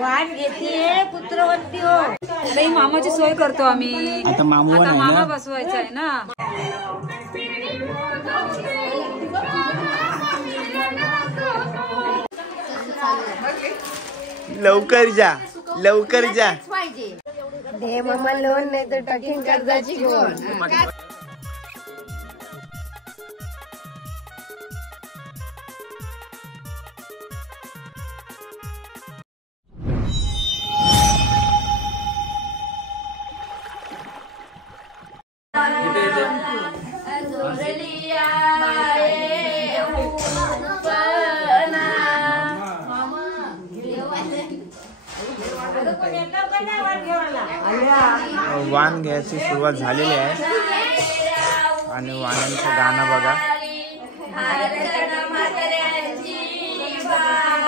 वाण घेते पुत्रवंती हो. नाही मामाची सोय करतो आम्ही. आता मामा बसवायचा आहे ना. लवकर जा लवकर जा. दे मामा लोन नाही तर टाकीन कर्जाची गोण. वाण घ्यायची सुरुवात झालेली आहे आणि वाणांचं गाणं बघा.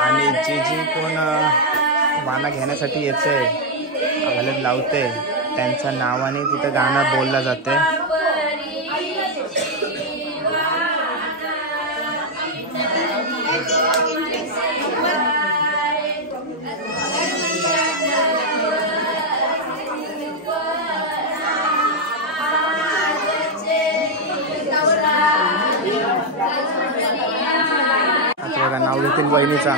आणि जे जे कोण वाणा घेण्यासाठी येते हलत लावते त्यांच्या नावाने तिथं गाणं बोललं जाते. बघा नाव घेतील बहिणीचा.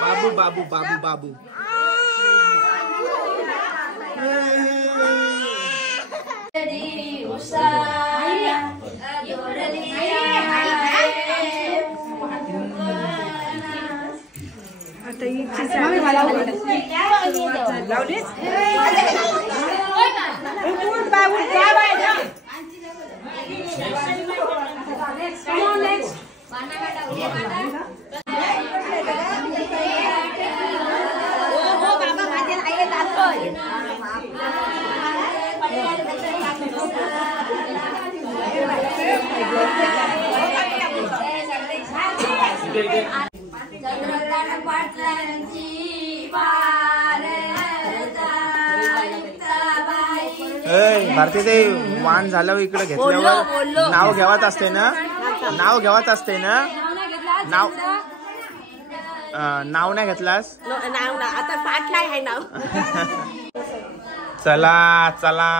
बाबू बाबू बाबू बाबू भारती ते वाण झाल्यावर इकडे घेतल्यावर नाव घ्यावाच असते ना. नाव घ्यावाच असते ना. नाव नाव नाही घेतलास आता पाठला आहे नाव. चला चला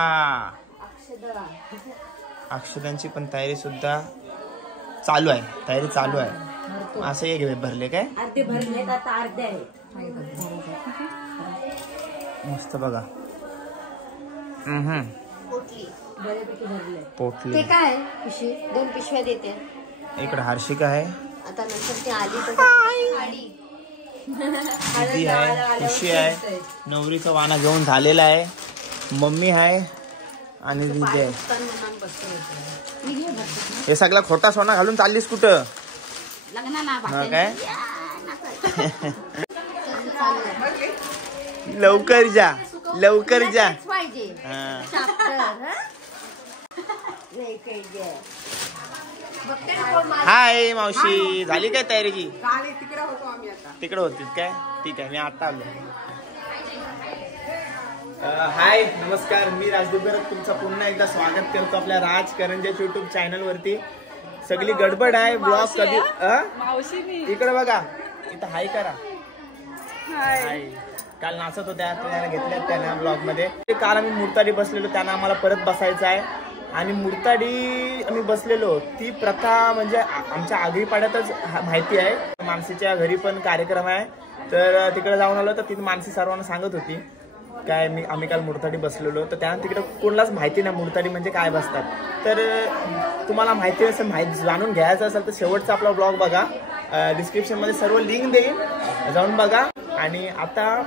अक्षदांची पण तयारी सुद्धा चालू आहे. तयारी चालू आहे. असं एक भरले काय अर्धे भरले आता अर्धे आहेत. मस्त बघा. पोटली ते काय पिशवी 2 पिशव्या देते. इकडे हर्षिका आहे. आता नंतर ती आली तर दीदी आहे. खुशी आहे. नवरीचा वाणा घेऊन झालेला आहे. मम्मी आहे आणि दीदी आहे. हे सगळा खोटा सोना घालून चाललीस कुठं काय. लवकर जा लवकर जा. हाय मावशी झाली काय तयारीची. तिकडे होती काय. ठीक आहे मी आता आलो. हाय नमस्कार मी राजदुगर तुमचं पुन्हा एकदा स्वागत करतो आपल्या राज करंजेश युट्यूब चॅनल वरती. सगळी गडबड आहे. ब्लॉग कधी इकडे बघा इथं हाय करा. हाय काल नाचत होत्या त्यांना घेतल्यात त्यांना ब्लॉग मध्ये. काल आम्ही मुर्ताडी बसलेलो त्यांना आम्हाला परत बसायचं आहे. आणि मुर्ताडी आम्ही बसलेलो ती प्रथा म्हणजे आमच्या आगरीपाड्यातच माहिती आहे. मानसीच्या घरी पण कार्यक्रम आहे तर तिकडे जाऊन आलो तर तिथे मानसी सर्वांना सांगत होती काय आम्ही काल मुर्ताडी बसलेलो. तर त्या तिकडे कोणालाच माहिती नाही मुर्ताडी म्हणजे काय बसतात. तर तुम्हाला माहिती असेल जाणून घ्यायचं असेल तर शेवटचा आपला ब्लॉग बघा. डिस्क्रिप्शन मध्ये सर्व लिंक देईन जाऊन बघा. आणि आता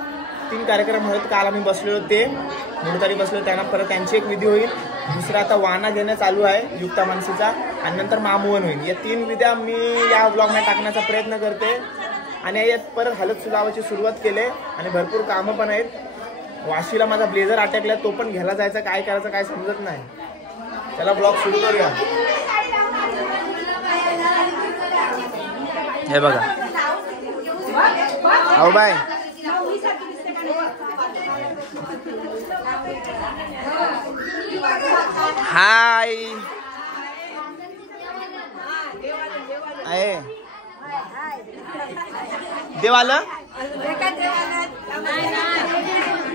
तीन कार्यक्रम होत. काल आम्ही बसलेलो ते मुर्तारी बसलो त्यांना, परत त्यांची एक विधी होईल. दुसरा आता वाना घेणं चालू आहे युक्ता मानसीचा, आणि नंतर मामुवन होईल. या 3 विद्या मी या व्लॉगमध्ये टाकण्याचा प्रयत्न करते. आणि यात परत हलत लावायची सुरुवात केली आणि भरपूर कामं पण आहेत. वाशीला माझा ब्लेझर अटकला, तो पण घ्यायला जायचा, काय करायचं काय समजत नाही. चला ब्लॉग सुरू करूया. हे बघा हो बाय. हाय आहे देव आलं,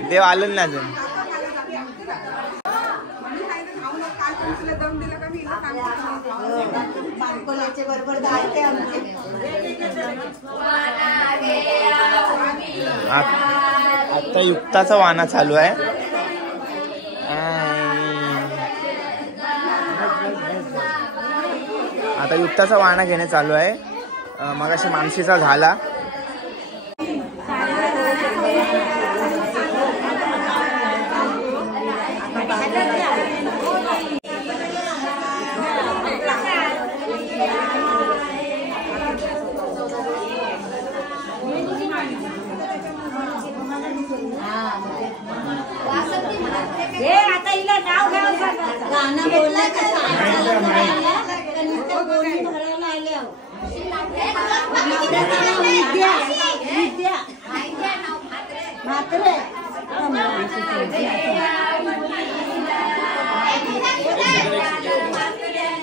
देव आलं ना अजून. आता युक्ताचा वाना चालू आहे. आता युक्ताचा वाना घेणे चालू आहे. मगाशी मानसीचा झाला.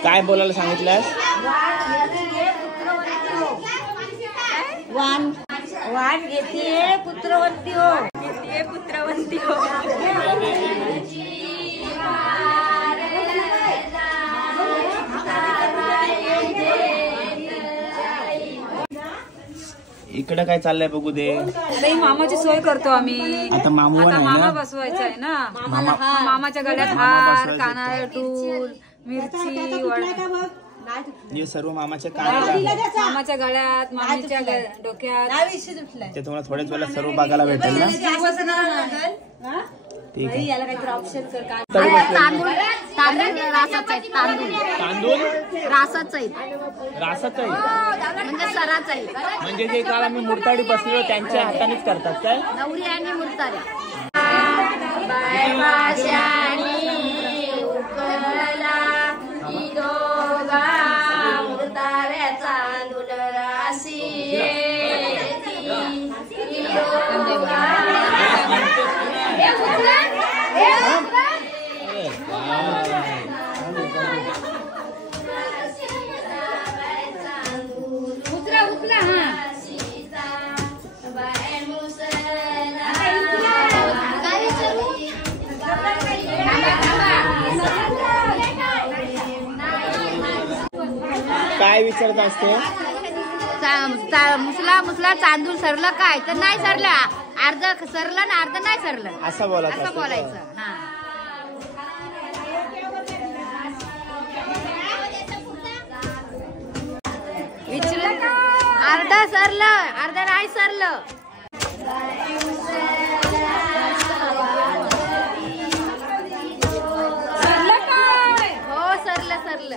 काय बोलायला सांगितलंस? वाण घेते पुत्रवंती हो, घेते पुत्रवंती हो. इकडे काय चाललंय बघू दे. आता मामाची सोय करतो आम्ही. आता मामा बसवायचा आहे ना. मामाच्या गळ्यात हार, कानाला टूल, मिरची, हे सर्व मामाच्या कानाला, मामाच्या गळ्यात, मामीच्या डोक्यात. ते तुम्हाला थोड्याच वेळेला सर्व बघायला भेटेल ना. ठीक आहे. याला काहीतरी ऑप्शन कर. तांदूळ रासाचा आहे. तांदूळ रासाचा आहे, रासाचा आहे म्हणजे सराचा आहे. म्हणजे जे काल आम्ही मुर्ताडी बसलेलो त्यांच्या हातानेच करतात काय? नवरी आणि मुर्तारी. काय विचारत असते? मुसला तांदूळ सरलं काय तर नाही सरला, अर्ध सरलं ना अर्ध नाही सरलं असं बोलायचं. हा विचारलं का? अर्ध सरलं अर्ध नाही सरलं. हो सरलं सरलं.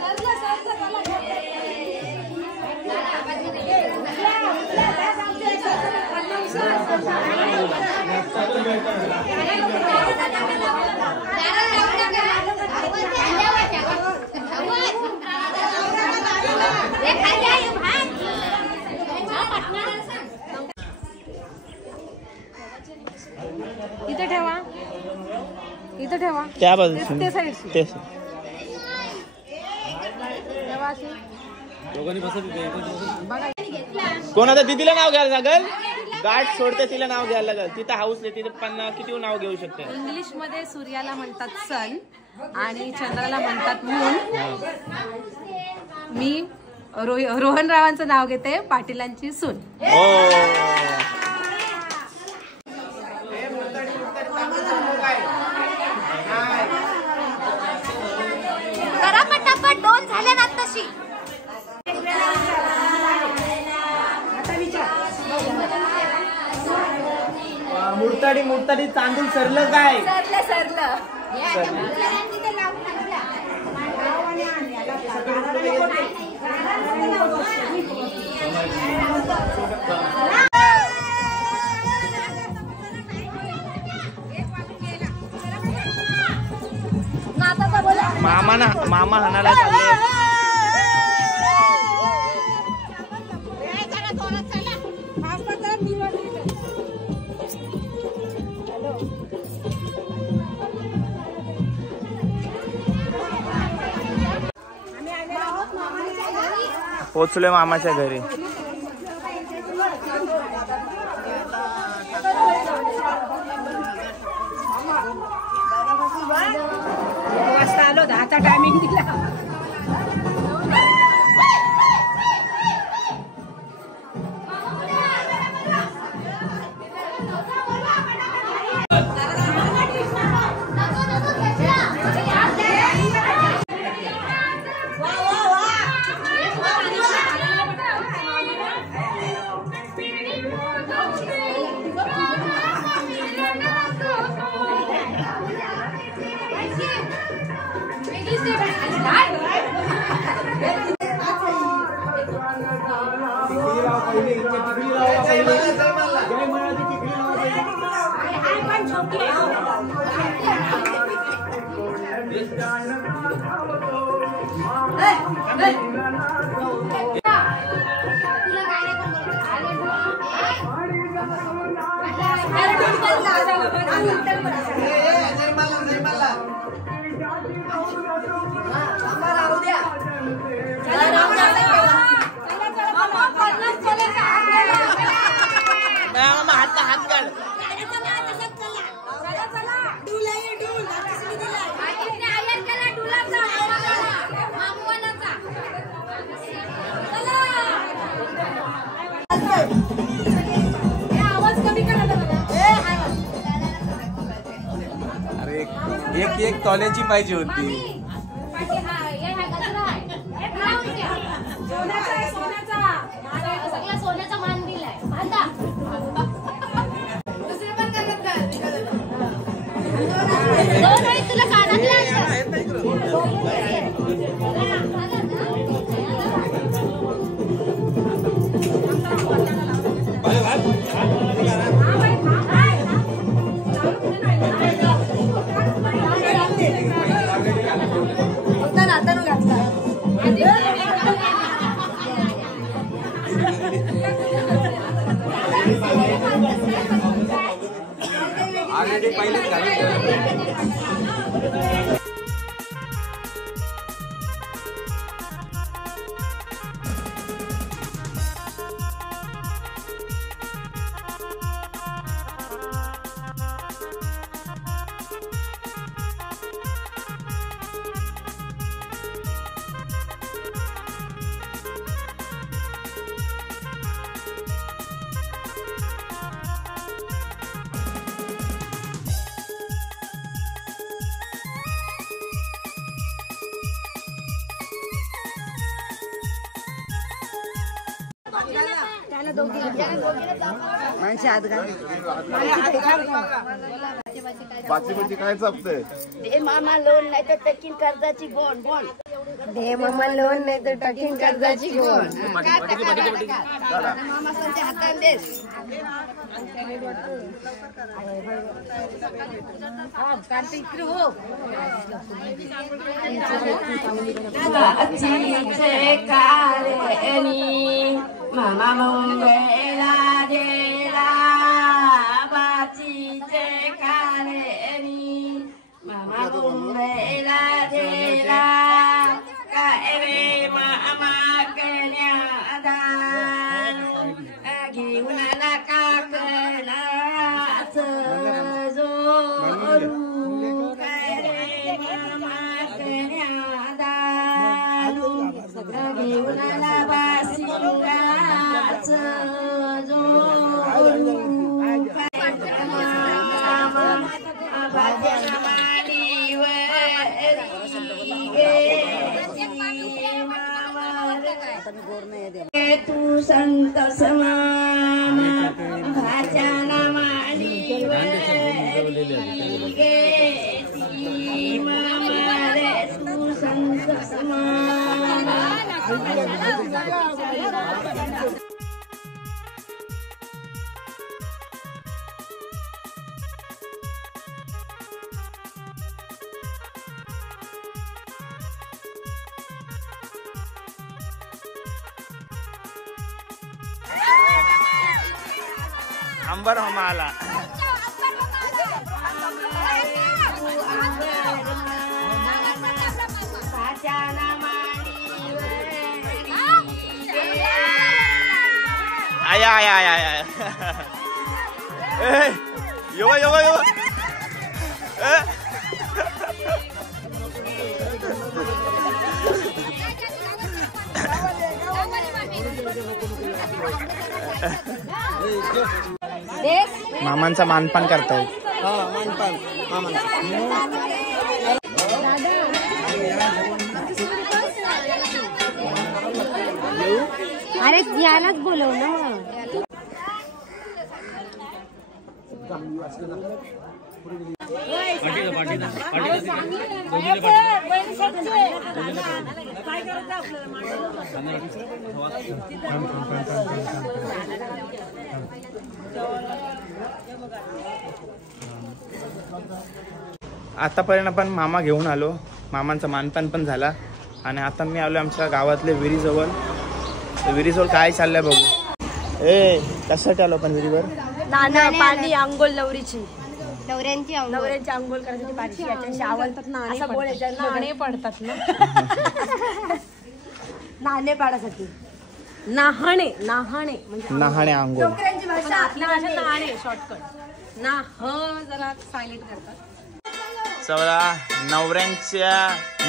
इथे ठेवा, इथे ठेवा. त्या बाजूला ते साईड कोण आता दिदीला नाव घ्यायला लागल? गाठ सोडते तिला नाव घ्यायला लागल. तिथं हाऊस तिथे पण किती नाव घेऊ शकते? इंग्लिश मध्ये सूर्याला म्हणतात सन आणि चंद्राला म्हणतात मून. मी रोहन रावांचं नाव घेते, पाटीलांची सून. करा पटापट, दोन झाले ना तशी. मुर्ताडी मुताडी मुताडी तांदूळ सरलं काय सरलं मामा हाणाला चालले. पोचलोय मामाच्या घरी. वाजता आलो 10चा टायमिंग दिला. एक तोल्याची पाहिजे होती. सोन्याचा मान दिलाय. तुला कानातला पहिलेच घालून बाची काय चापतंय? दे मामा लोन नाही तर टकीन कर्जाची गोण गोण. दे मामा लोन नाही तर टाकीन कर्जाची गोण. मामा सांगते हाताने देस. मामा मुंबईला गेला बाचीचे कारेनी. मामा मुंबईला गेला काय रे मामा कन्यादान घेऊन आला काकणाच जोरू. काय रे मामा कन्यादान घेऊन आला बासिंगाच जोरू. तू संत समान भाच्या माडीवर अंबर मामा आला. आया आया आया आया. येवा येवा येवा. मामांचा मानपान करतायत. अरे यालाच बोलव ना. आतापर्यंत आपण मामा घेऊन आलो. मामांचा मानपान पण झाला आणि आता मी आलो आमच्या गावातल्या विहिरीजवळ. विहिरीजवळ काय चाललंय बघू. कशासाठी आलो आपण विहिरीवर? पाणी आंघोळ नवरीची नवऱ्यांची आंघोळ करायसाठी पाणी याच्याशी आवडतात ना. असं बोलायचं नाणे पडतात ना. नाणे पाडासाठी नाहणे नाहणे म्हणजे नाहणे आंघोळ. नोकऱ्यांची भाषा आपली भाषा नाणे शॉर्टकट ना जरा सायलेंट करतात. चला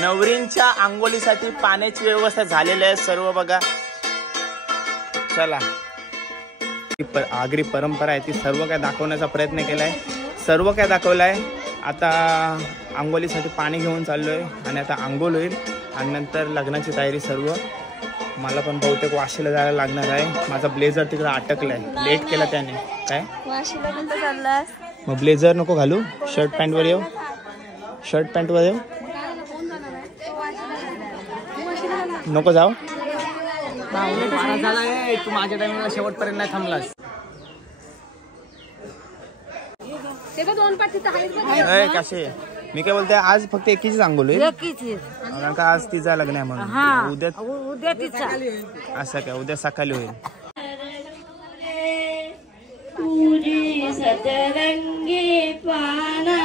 नवरींच्या आंघोळीसाठी पाण्याची व्यवस्था झालेली आहे सर्व बघा. चला आगरी परंपरा आहे ती सर्व काय दाखवण्याचा प्रयत्न केलाय. सर्व काय दाखवलाय. आता आंघोळीसाठी पाणी घेऊन चाललोय आणि आता आंघोळ होईल आणि नंतर लग्नाची तयारी सर्व. मला पण बहुतेक वाशीला जायला लागणार आहे. माझा ब्लेझर तिकडे अटकलाय. लेट केला त्याने. काय वाशीला कुठं चाललास? मग ब्लेझर नको घालू. शर्ट पॅन्टवर येऊ. शर्ट पॅन्टवर येऊ नको जाऊ. तू माझ्या टाइमला शेवटपर्यंत नाही थांबलास. कसे मी काय बोलते आज फक्त एकीचीच आंघोळ होईल कारण का आज तिचा लग्न आहे म्हणून. उद्या तिचा असं काय उद्या सकाळी होईल. तुझी सतरंगी पाना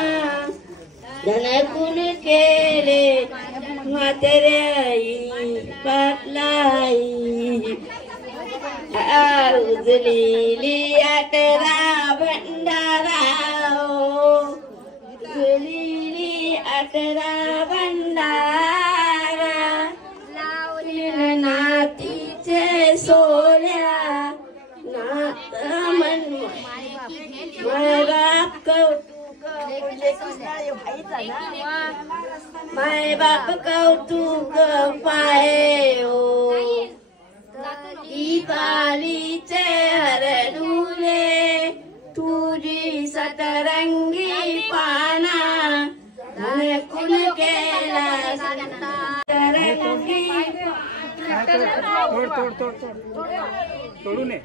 धनकुन केले म्हाताऱ्याई पाटलाई उजलेली अटरा भंडारा उजलेली अटरा भंडारा लावली नातीचे सोल्या नात मन माय बाप कौतुक पाहे हो दीपालीचे हरडुले तुझी सतरंगी पाना धनकुन केला सतरंगी तोडू नये.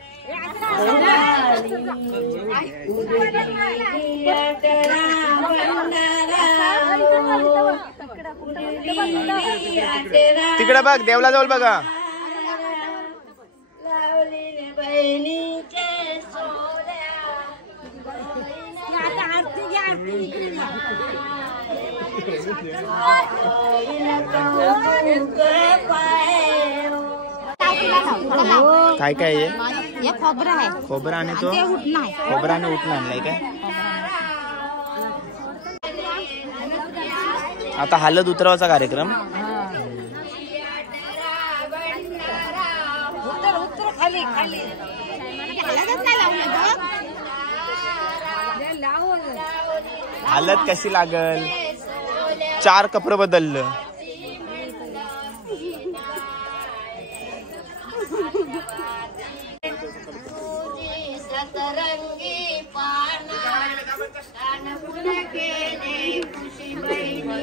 तिकडे बघ देवला जवळ बघा. लावली बहिणीचे सोड्या काय काय आहे. हे खोबरं आहे. खोबरा आणि तो खोबरा आणि उठणं आणलाय काय. आता हळद उतरवाचा कार्यक्रम. हळद कशी लागल. 4 कपडे बदललं. सतरंगी पाना धनकुन केले खुशी बहिणी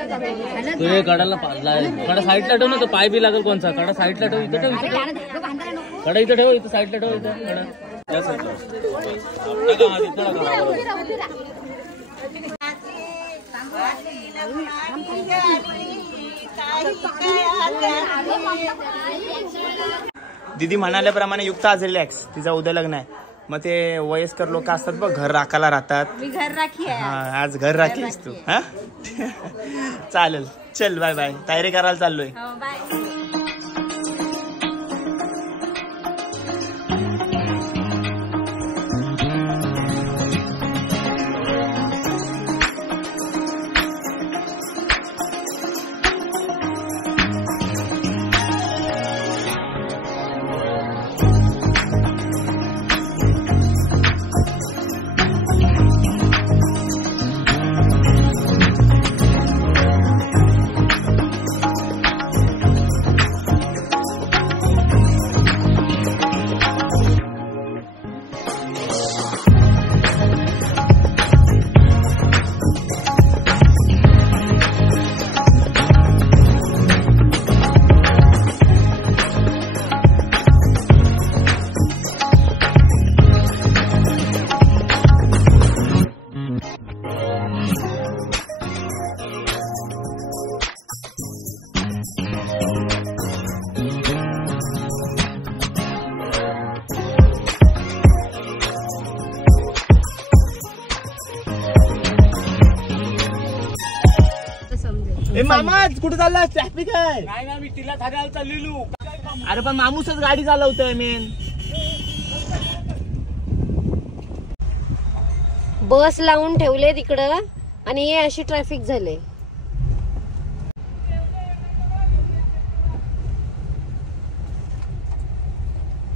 तू हे कडाला कडा साईडला ठेव ना, तो पाय बी लागेल कोणचा. कडा साईडला ठेव, इथं ठेव, कडा इथं ठेव, इथं साईडला ठेव, इथं कडा त्या साईडला दीदी म्हणाल्याप्रमाणे युक्त आज रिलॅक्स, तिचा उद्या लग्न आहे. मग ते वयस्कर लोक असतात बघ, घर राखायला राहतात. मी घर राखी आहे. हा, आज घर राखीस तू. हा चालेल, चल बाय बाय. तयारी करायला चाललोय. मामा कुठे चालला? ट्रॅफिक आहे. नाही ना, मी तिला थांबायला चाललेलो. अरे पण मामूसच गाडी चालवतोय मेन. बस लावून ठेवले तिकडं आणि हे अशी ट्रॅफिक झाले.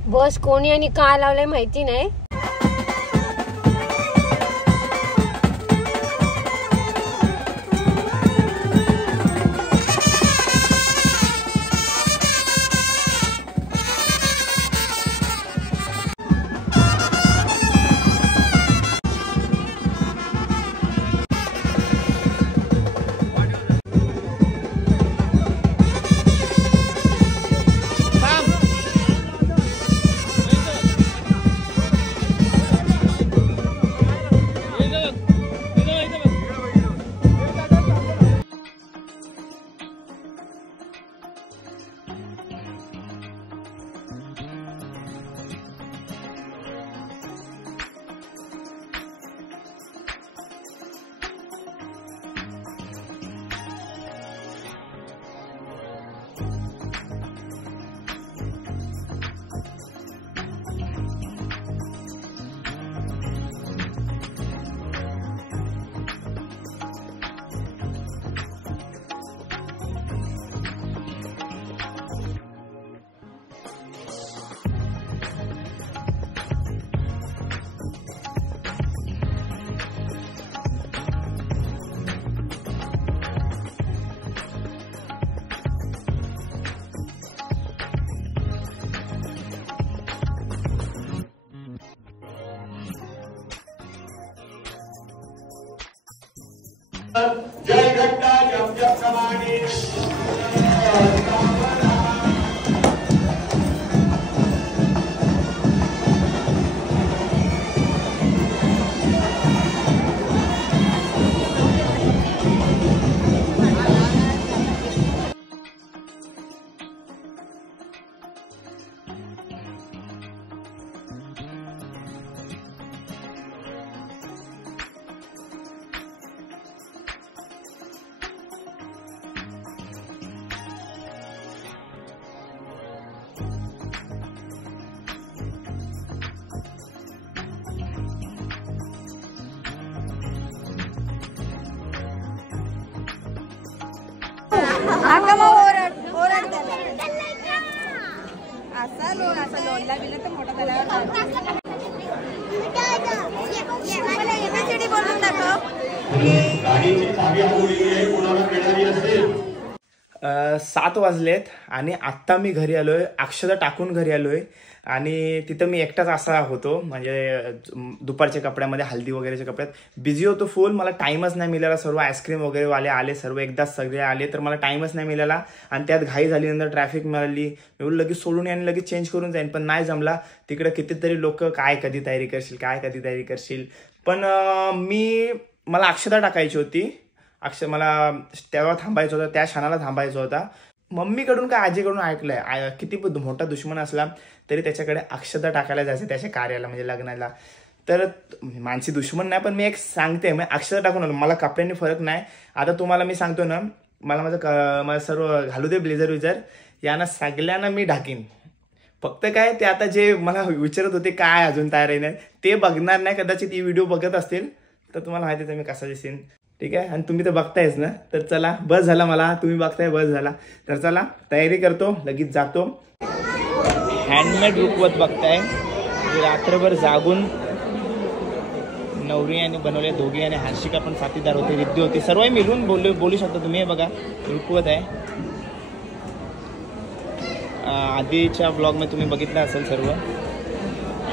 बस कोणी आणि का लावलंय माहिती नाही. जय घट्टा जप जप समानी सात वाजलेत आणि आत्ता मी घरी आलोय. अक्षता टाकून घरी आलोय आणि तिथं मी एकटाच असा होतो, म्हणजे दुपारच्या कपड्यामध्ये हल्दी वगैरेच्या कपड्यात बिझी होतो फुल. मला टाइमच नाही मिळाला. सर्व आईस्क्रीम वगैरे वाले आले, सर्व एकदाच सगळे आले, तर मला टाइमच नाही मिळाला. आणि त्यात घाई झाली, नंतर ट्रॅफिक मिळाली. मी लगेच सोडून आणि लगेच चेंज करून जाईन, पण नाही जमला. तिकडे कितीतरी लोक काय कधी तयारी करशील. पण मला अक्षता टाकायची होती. मला तेव्हा थांबायचं होतं, त्या क्षणाला थांबायचं होता. मम्मीकडून का आजीकडून ऐकलंय, किती मोठा दुश्मन असला तरी त्याच्याकडे अक्षता टाकायला जायचं त्याच्या कार्याला, म्हणजे लग्नाला. तर मानसी दुश्मन नाही, पण मी एक सांगते, मी अक्षता टाकून आलो. मला कपड्यांनी फरक नाही. आता तुम्हाला मी सांगतो ना, मला माझं सर्व घालू दे, ब्लेझर विझर यांना सगळ्यांना मी ढाकीन. फक्त काय ते आता जे मला विचारत होते काय अजून तयारी नाही, ते बघणार नाही. कदाचित ही व्हिडिओ बघत असतील तर तुम्हाला माहिती आहे मी कसा दिसेन. ठीक आहे, आणि तुम्ही तर बघतायच ना. तर चला, बस झाला मला, तुम्ही बघताय बस झाला. तर चला तयारी करतो, लगेच जातो. हँडमेड रुखवत बघताय, रात्रभर जागून नवरी आणि बनवले दोघी, आणि हर्षिका पण साथीदार होते, रिद्धी होती, सर्व मिळून बोलू शकता तुम्ही. हे बघा रुखवत आहे. आधीच्या ब्लॉगमध्ये तुम्ही बघितलं असेल सर्व.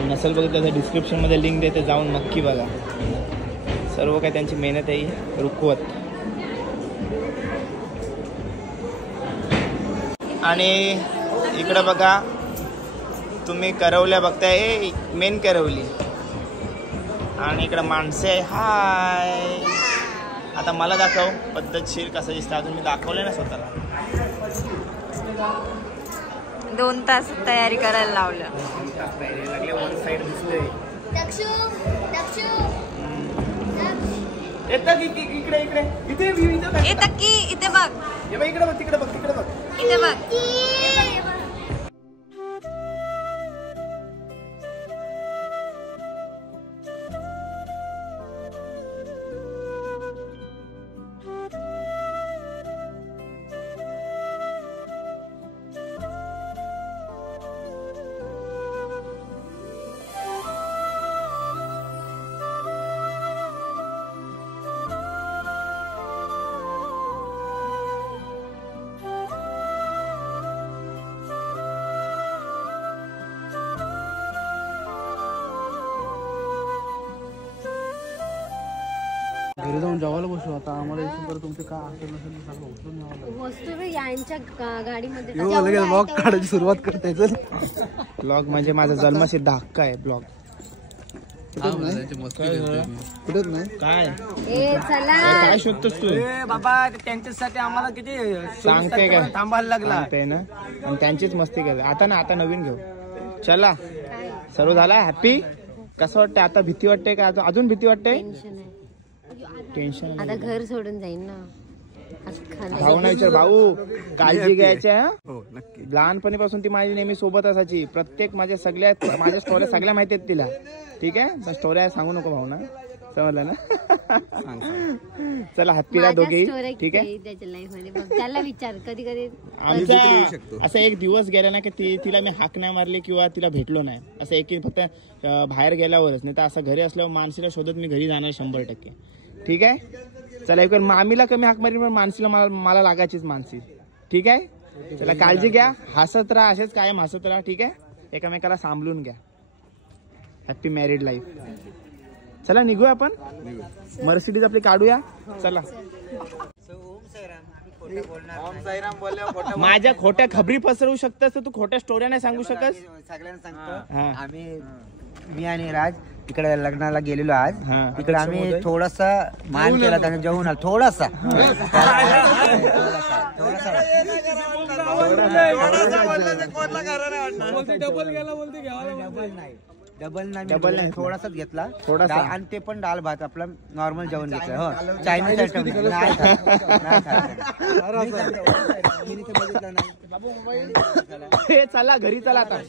नसेल बघितलं तर डिस्क्रिप्शनमध्ये लिंक देते, जाऊन नक्की बघा. सर्व काय त्यांची मेहनत आहे. रुखवत आणि इकडं बघा तुम्ही करवल्या बघताय, मेन करवली. आणि इकडं माणसे आहे. हाय, आता मला दाखव पद्धतशीर कसं दिसतं. अजून मी दाखवले ना स्वतःला. 2 तास तयारी करायला लावलं. 2 तास तयारी लागले. वन साईड दिसतोय. इकडे इथे बघ, इकडे बघ, तिकडे बघ, तिकडे बघ, इथे बघ. घरी जाऊन जेवायला बसू. आता आम्हाला तुमचे काय असेल नसेल सगळं उचलून न्यावं वस्तू यांच्या गाडीमध्ये लागेल. ब्लॉग काढायची सुरुवात करते. ब्लॉग म्हणजे माझा जन्मसिद्ध हक्क आहे. ब्लॉग कुठेच नाही. काय चला काय शोधतोस तू बाबा? त्यांच्यासाठी आम्हाला किती सांगते काय, थांबायला लागला ना. आणि त्यांचीच मस्ती कर. आता नवीन घेऊ. चला, सर्व झाला. हॅपी कसं वाटतंय आता? भीती वाटते का अजून भीती वाटते? टेन्शन आता घर सोडून जाईल ना. भाऊ नाही विचार, भाऊ काळजी घ्यायच्या. लहानपणीपासून ती माझी नेहमी सोबत असायची. प्रत्येक माझ्या स्टोऱ्या सगळ्या माहिती आहेत तिला. ठीक आहे, स्टोऱ्या सांगू नको भाऊ ना, समजलं ना. चला हॅपीला दोघे. ठीक आहे, त्याला विचार कधी कधी आमचा असा एक दिवस गेला ना की तिला मी हाक नाही मारली किंवा तिला भेटलो नाही. असं एक फक्त बाहेर गेल्यावरच, नाही तर असं घरी असल्यावर मानसीला शोधत मी घरी जाणार 100%. ठीक आहे, चला एक मामीला कमी हाक मारी, पण मानसीला मला लागायचीच मानसी. ठीक आहे, चला काळजी घ्या, हसत राहा, असेच कायम हसत राहा. ठीक आहे, एकामेकाला सांभाळून घ्या. Happy married life. चला निघूया आपण, मर्सिडीज आपली काढूया. चला. माझ्या खोट्या खबरी पसरवू शकतस, तर तू खोट्या स्टोऱ्या नाही सांगू शकत. सगळ्यांना सांगतो. आम्ही मी आणि राज तिकडे लग्नाला गेलेलो आज. तिकडे आम्ही थोडासा मान केला, त्याने जेवून आलो थोडासा. डबल नाही, थोडासाच घेतला. थोडासा, आणि ते पण डाळ भात आपला नॉर्मल जेवण घेतलं. हो, चायनीज आयटम नाही. चला घरी चला आता.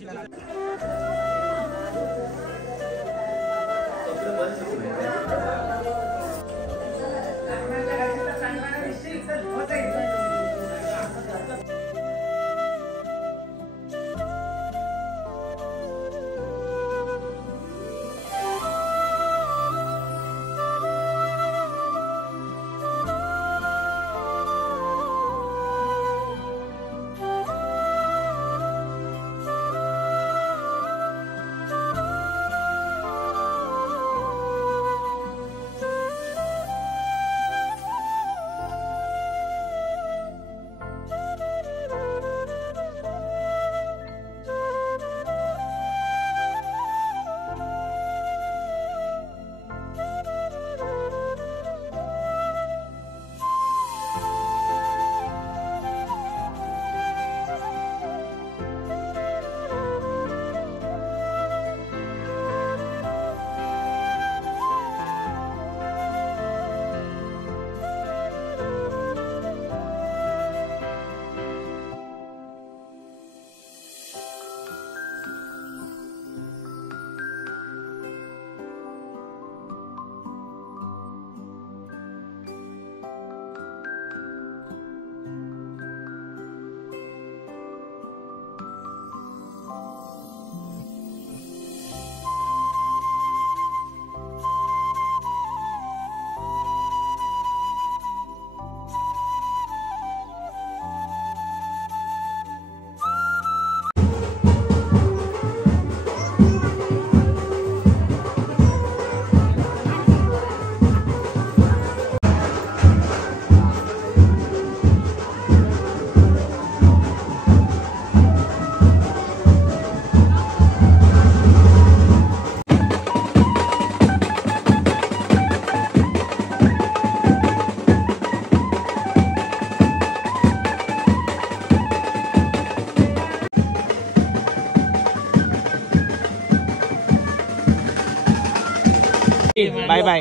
बाय बाय,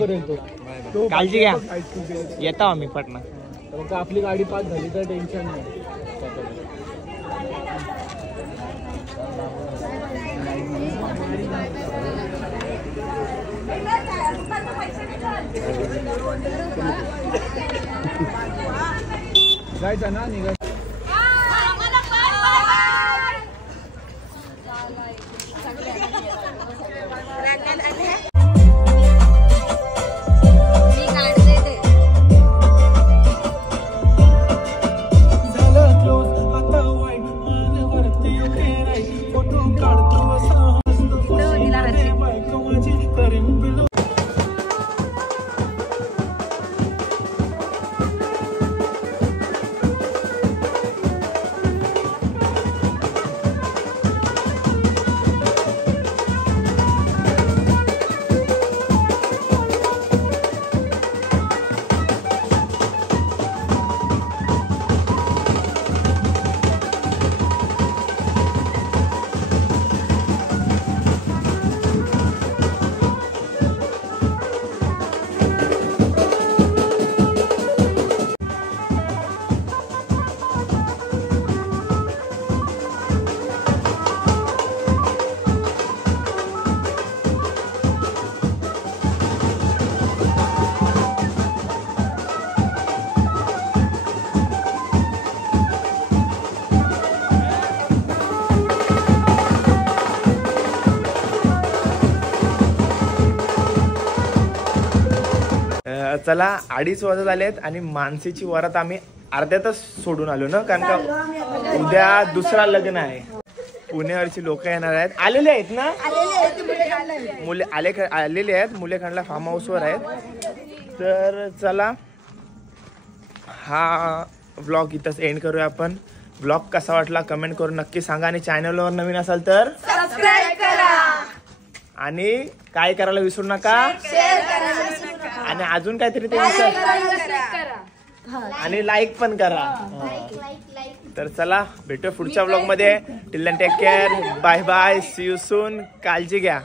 काळजी घ्या, येतो आम्ही पटना. आपली गाडी पास झाली तर टेन्शन नाही. जायचं ना निघा. चला 2:30 वाजत आलेत आणि मानसीची वरात आम्ही अर्ध्यातच सोडून आलो ना, कारण का उद्या दुसरा लग्न आहे. पुण्यावरची लोक येणार आहेत, आलेले आहेत ना, मुले आलेले आहेत. मुलेखंडला फार्म हाऊसवर आहेत. तर चला हा व्लॉग इथंच एंड करूया आपण. व्लॉग कसा वाटला कमेंट करून नक्की सांगा आणि चॅनलवर नवीन असाल तर सबस्क्राईब करा आणि काय करायला विसरू नका, आणि अजून काहीतरी ते आणि लाईक पण करा. तर चला भेटूया पुढच्या व्लॉग मध्ये. Till then take care, bye bye, see you soon, काळजी घ्या.